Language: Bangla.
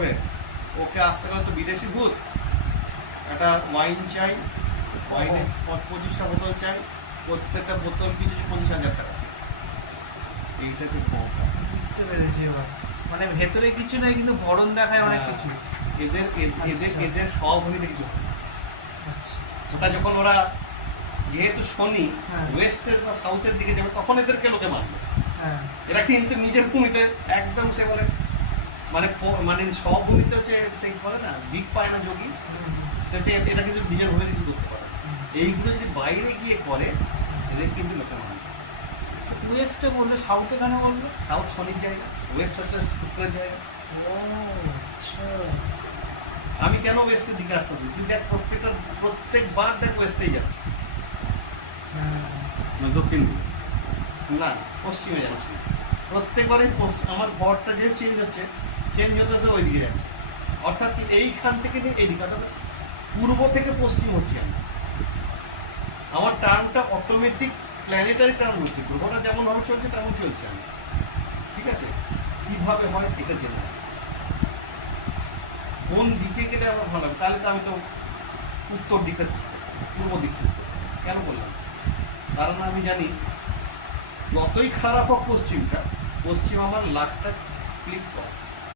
হবে, ওকে আসতে গেলে তো বিদেশি ভূত, একটা ওয়াইন চাই, ওয়াইনে 25টা বোতল চাই, প্রত্যেকটা বোতল পিছু 25,000 টাকা। এইটা হচ্ছে বউটা। বুঝতে পেরেছি এবার, মানে ভেতরে কিছু নেই কিন্তু বরণ দেখায় অনেক কিছু। এদের এদের আচ্ছা। এদের সহভূমিতে কিছু হয় না। আচ্ছা। ওটা যখন ওরা যেহেতু শনি হ্যাঁ। ওয়েস্টের বা সাউথের দিকে যাবে তখন এদেরকে লোকে মানবে। হ্যাঁ। এরা কিন্তু নিজের ভূমিতে একদম সে বলে মানে মানে সহভূমিতে হচ্ছে সেই বলে না দিক পায় না যোগী, সে হচ্ছে এটা কিন্তু নিজের ভূমিতে কিছু করতে পারে। এইগুলো যদি বাইরে গিয়ে করে এদের কিন্তু লোকে মানবে। ওয়েস্টে বললে, সাউথে কেন বললো? সাউথ শনির জায়গা, ওয়েস্ট হচ্ছে শুক্রের জায়গা। ও আচ্ছা। আমি কেন ওয়েস্টের দিকে আসতে দিই, তুই দেখ প্রত্যেকবার দেখ ওয়েস্টেই যাচ্ছে, হ্যাঁ। দক্ষিণ দিকে না, পশ্চিমে যাচ্ছি প্রত্যেকবারই। আমার ঘরটা যে চেঞ্জ হচ্ছে, চেঞ্জ হতে হতে ওই দিকে যাচ্ছে। অর্থাৎ কি এইখান থেকে নিয়ে এইদিকে, অর্থাৎ পূর্ব থেকে পশ্চিম হচ্ছে আমি। আমার টার্নটা অটোমেটিক প্ল্যানেটারি টার্ন হচ্ছে, গ্রহটা যেমন ভাবে চলছে তেমন চলছে আমি। ঠিক আছে, কীভাবে হয় এটা জেনে নেব। কোন দিকে গেলে আমার ভালো হবে, তাহলে তো আমি তো উত্তর দিকটা চুজ করবো, পূর্ব দিক চুজ করবো। কেন বললাম? কারণ আমি জানি যতই খারাপ হোক পশ্চিমটা, পশ্চিম আমার লাখটা ক্লিক করে।